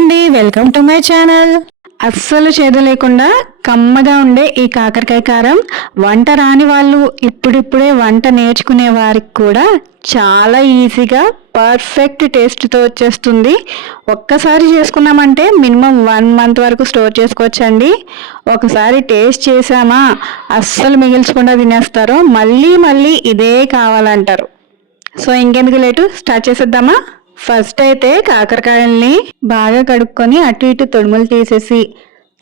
అండి welcome to my channel అస్సలు చేదు లేకుండా కమ్మగా ఉండే ఈ కాకరకాయ కారం వంట రాని వాళ్ళు ఇప్పుడిప్పుడే వంట నేర్చుకునే వారికి కూడా చాలా ఈజీగా పర్ఫెక్ట్ టేస్ట్తో వచ్చేస్తుంది. ఒక్కసారి చేసుకున్నామంటే మినిమం వన్ మంత్ వరకు స్టోర్ చేసుకోవచ్చండి. ఒకసారి టేస్ట్ చేసామా అస్సలు మిగిల్చకుండా తినేస్తారు మళ్ళీ మళ్ళీ ఇదే కావాలంటారు. సో ఇంకెందుకు లేటు? స్టార్ట్ చేసేద్దామా? ఫస్ట్ అయితే కాకరకాయల్ని బాగా కడుక్కొని అటు ఇటు తొడుములు తీసేసి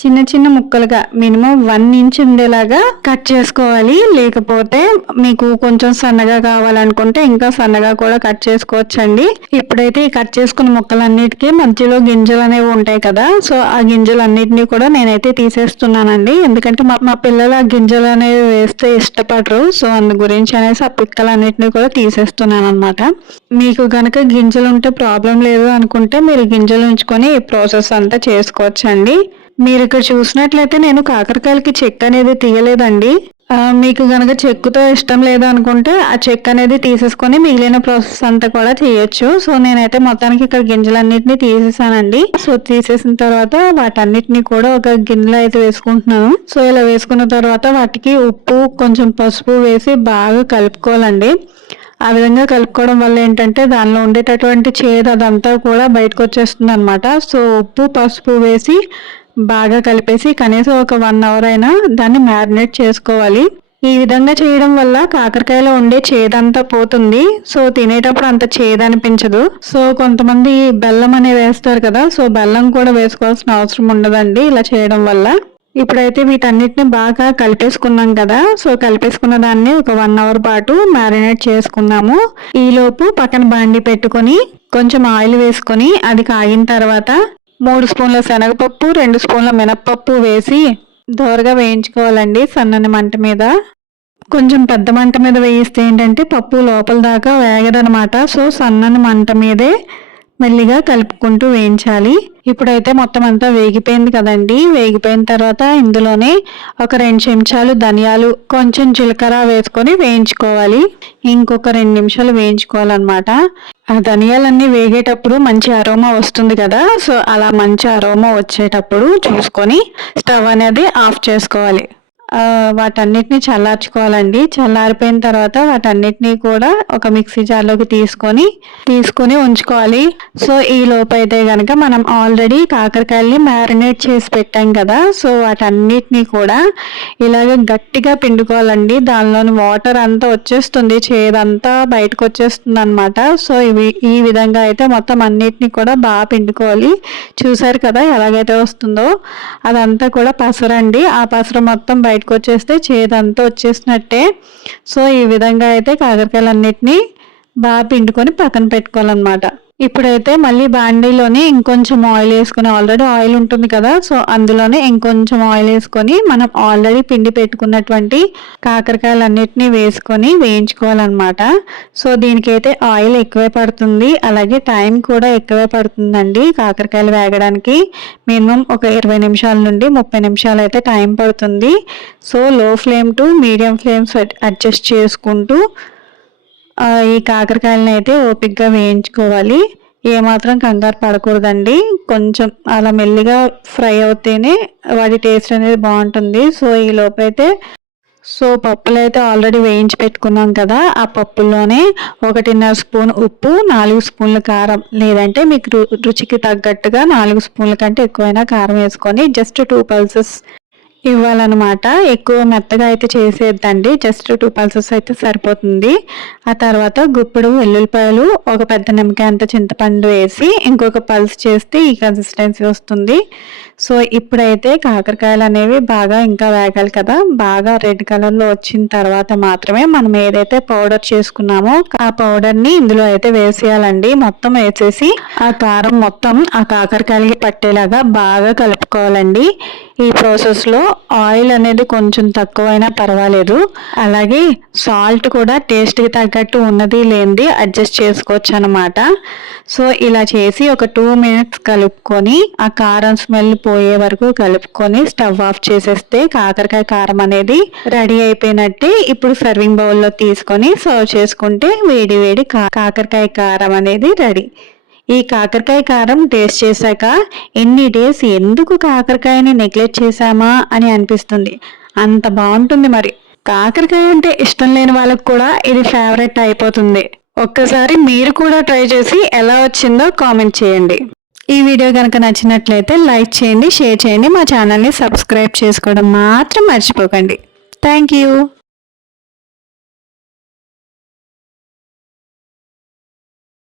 చిన్న చిన్న ముక్కలుగా మినిమం వన్ ఇంచ్ ఉండేలాగా కట్ చేసుకోవాలి. లేకపోతే మీకు కొంచెం సన్నగా కావాలనుకుంటే ఇంకా సన్నగా కూడా కట్ చేసుకోవచ్చండి. ఇప్పుడైతే ఈ కట్ చేసుకున్న ముక్కలన్నిటికీ మధ్యలో గింజలు అనేవి ఉంటాయి కదా. సో ఆ గింజలన్నిటినీ కూడా నేనైతే తీసేస్తున్నానండి. ఎందుకంటే మా మా పిల్లలు ఆ గింజలు అనేవి వేస్తే ఇష్టపడరు. సో అందు గురించి అనేసి ఆ పిక్కలన్నిటినీ కూడా తీసేస్తున్నాను అనమాట మీకు గనక గింజలు ఉంటే ప్రాబ్లం లేదు అనుకుంటే మీరు గింజలు ఉంచుకొని ఈ ప్రాసెస్ అంతా చేసుకోవచ్చండి. మీరు ఇక్కడ చూసినట్లయితే నేను కాకరకాయలకి చెక్ అనేది తీయలేదండి. మీకు గనక చెక్కుతో ఇష్టం లేదు అనుకుంటే ఆ చెక్ అనేది తీసేసుకొని మిగిలిన ప్రాసెస్ అంతా కూడా చేయొచ్చు సో నేనైతే మొత్తానికి ఇక్కడ గింజలన్నిటిని తీసేసానండి. సో తీసేసిన తర్వాత వాటన్నిటిని కూడా ఒక గిన్నెలో అయితే వేసుకుంటున్నాను. సో ఇలా వేసుకున్న తర్వాత వాటికి ఉప్పు కొంచెం పసుపు వేసి బాగా కలుపుకోవాలండి. ఆ విధంగా కలుపుకోవడం వల్ల ఏంటంటే దానిలో ఉండేటటువంటి చేదు అదంతా కూడా బయటకు వచ్చేస్తుంది అనమాట సో ఉప్పు పసుపు వేసి బాగా కలిపేసి కనీసం ఒక వన్ అవర్ అయినా దాన్ని మ్యారినేట్ చేసుకోవాలి. ఈ విధంగా చేయడం వల్ల కాకరకాయలో ఉండే చేదంతా పోతుంది. సో తినేటప్పుడు అంత చేదు అనిపించదు. సో కొంతమంది బెల్లం అనేది వేస్తారు కదా సో బెల్లం కూడా వేసుకోవాల్సిన అవసరం ఉండదండి ఇలా చేయడం వల్ల. ఇప్పుడైతే వీటన్నిటిని బాగా కలిపేసుకున్నాం కదా సో కలిపేసుకున్న దాన్ని ఒక వన్ అవర్ పాటు మ్యారినేట్ చేసుకున్నాము ఈలోపు పక్కన బాండి పెట్టుకొని కొంచెం ఆయిల్ వేసుకొని అది కాగిన తర్వాత మూడు స్పూన్ల శనగపప్పు రెండు స్పూన్ల మినప్పప్పు వేసి దోరగా వేయించుకోవాలండి సన్నని మంట మీద. కొంచెం పెద్ద మంట మీద వేయిస్తే ఏంటంటే పప్పు లోపల దాకా వేగదనమాట. సో సన్నని మంట మీదే మెల్లిగా కలుపుకుంటూ వేయించాలి. ఇప్పుడైతే మొత్తం అంతా వేగిపోయింది కదండి. వేగిపోయిన తర్వాత ఇందులోనే ఒక రెండు చెంచాలు ధనియాలు కొంచెం జీలకర్ర వేసుకొని వేయించుకోవాలి. ఇంకొక రెండు నిమిషాలు వేయించుకోవాలన్నమాట. ఆ ధనియాలన్నీ వేగేటప్పుడు మంచి అరోమా వస్తుంది కదా. సో అలా మంచి అరోమా వచ్చేటప్పుడు చూసుకొని స్టవ్ అనేది ఆఫ్ చేసుకోవాలి. వాటన్నిటిని చల్లార్చుకోవాలండి. చల్లారిపోయిన తర్వాత వాటన్నిటిని కూడా ఒక మిక్సీ జార్లోకి తీసుకొని తీసుకొని ఉంచుకోవాలి. సో ఈ లోపు అయితే కనుక మనం ఆల్రెడీ కాకరకాయల్ని మ్యారినేట్ చేసి పెట్టాం కదా. సో వాటన్నిటిని కూడా ఇలాగ గట్టిగా పిండుకోవాలండి. దానిలోని వాటర్ అంతా వచ్చేస్తుంది. చేదంతా బయటకు వచ్చేస్తుంది అనమాట సో ఇవి ఈ విధంగా అయితే మొత్తం అన్నిటిని కూడా బాగా పిండుకోవాలి. చూసారు కదా ఎలాగైతే వస్తుందో? అదంతా కూడా పసరండి. ఆ పసరు మొత్తం బయట బయటకు వచ్చేస్తే చేదంతా వచ్చేసినట్టే. సో ఈ విధంగా అయితే కాకరకాయలన్నిటినీ బాగా పిండుకొని పక్కన పెట్టుకోవాలన్నమాట. ఇప్పుడైతే మళ్ళీ బాండీలోనే ఇంకొంచెం ఆయిల్ వేసుకుని ఆల్రెడీ ఆయిల్ ఉంటుంది కదా సో అందులోనే ఇంకొంచెం ఆయిల్ వేసుకొని మనం ఆల్రెడీ పిండి పెట్టుకున్నటువంటి కాకరకాయలన్నిటినీ వేసుకొని వేయించుకోవాలన్నమాట. సో దీనికైతే ఆయిల్ ఎక్కువే పడుతుంది అలాగే టైం కూడా ఎక్కువే పడుతుందండి కాకరకాయలు వేగడానికి. మినిమం ఒక ఇరవై నిమిషాల నుండి ముప్పై నిమిషాలు అయితే టైం పడుతుంది. So low flame to medium flames adjust చేసుకుంటూ ఈ కాకరకాయలను అయితే ఓపిక్గా వేయించుకోవాలి. ఏమాత్రం కంగారు పడకూడదండి. కొంచెం అలా మెల్లిగా ఫ్రై అవుతేనే వాటి టేస్ట్ అనేది బాగుంటుంది. సో ఈ లోపైతే సో పప్పులు అయితే ఆల్రెడీ వేయించి పెట్టుకున్నాం కదా ఆ పప్పుల్లోనే ఒకటిన్నర స్పూన్ ఉప్పు నాలుగు స్పూన్ల కారం లేదంటే మీకు రు- రుచికి తగ్గట్టుగా నాలుగు స్పూన్ల కంటే ఎక్కువైనా కారం వేసుకొని జస్ట్ టూ పల్సెస్ ఇవ్వాలన్నమాట. ఎక్కువ మెత్తగా అయితే చేసేద్దండి జస్ట్ టూ పల్సెస్ అయితే సరిపోతుంది. ఆ తర్వాత గుప్పుడు వెల్లుల్లిపాయలు ఒక పెద్ద నిమ్మకాయ అంత చింతపండు వేసి ఇంకొక పల్స్ చేస్తే ఈ కన్సిస్టెన్సీ వస్తుంది. సో ఇప్పుడైతే కాకరకాయలు అనేవి బాగా ఇంకా వేగాలి కదా. బాగా రెడ్ కలర్లో వచ్చిన తర్వాత మాత్రమే మనం ఏదైతే పౌడర్ చేసుకున్నామో ఆ పౌడర్ని ఇందులో అయితే వేసేయాలండి. మొత్తం వేసేసి ఆ కారం మొత్తం ఆ కాకరకాయలకి పట్టేలాగా బాగా కలుపుకోవాలండి. ఈ ప్రాసెస్లో ఆయిల్ అనేది కొంచెం తక్కువైనా పర్వాలేదు. అలాగే సాల్ట్ కూడా టేస్ట్కి తగ్గట్టు ఉన్నది లేనిది అడ్జస్ట్ చేసుకోవచ్చు అనమాట సో ఇలా చేసి ఒక టూ మినిట్స్ కలుపుకొని ఆ కారం స్మెల్ పోయే వరకు కలుపుకొని స్టవ్ ఆఫ్ చేసేస్తే కాకరకాయ కారం అనేది రెడీ అయిపోయినట్టే ఇప్పుడు సర్వింగ్ బౌల్లో తీసుకొని సర్వ్ చేసుకుంటే వేడి వేడి కా- కాకరకాయ కారం అనేది రెడీ. ఈ కాకరకాయ కారం టేస్ట్ చేశాక ఎన్ని డేస్ ఎందుకు కాకరకాయని నెగ్లెక్ట్ చేశామా అని అనిపిస్తుంది. అంత బాగుంటుంది మరి. కాకరకాయ అంటే ఇష్టం లేని వాళ్ళకు కూడా ఇది ఫేవరెట్ అయిపోతుంది. ఒక్కసారి మీరు కూడా ట్రై చేసి ఎలా వచ్చిందో కామెంట్ చేయండి. ఈ వీడియో కనుక నచ్చినట్లయితే లైక్ చేయండి షేర్ చేయండి మా ఛానల్ని సబ్స్క్రైబ్ చేసుకోవడం మాత్రం మర్చిపోకండి. Thank you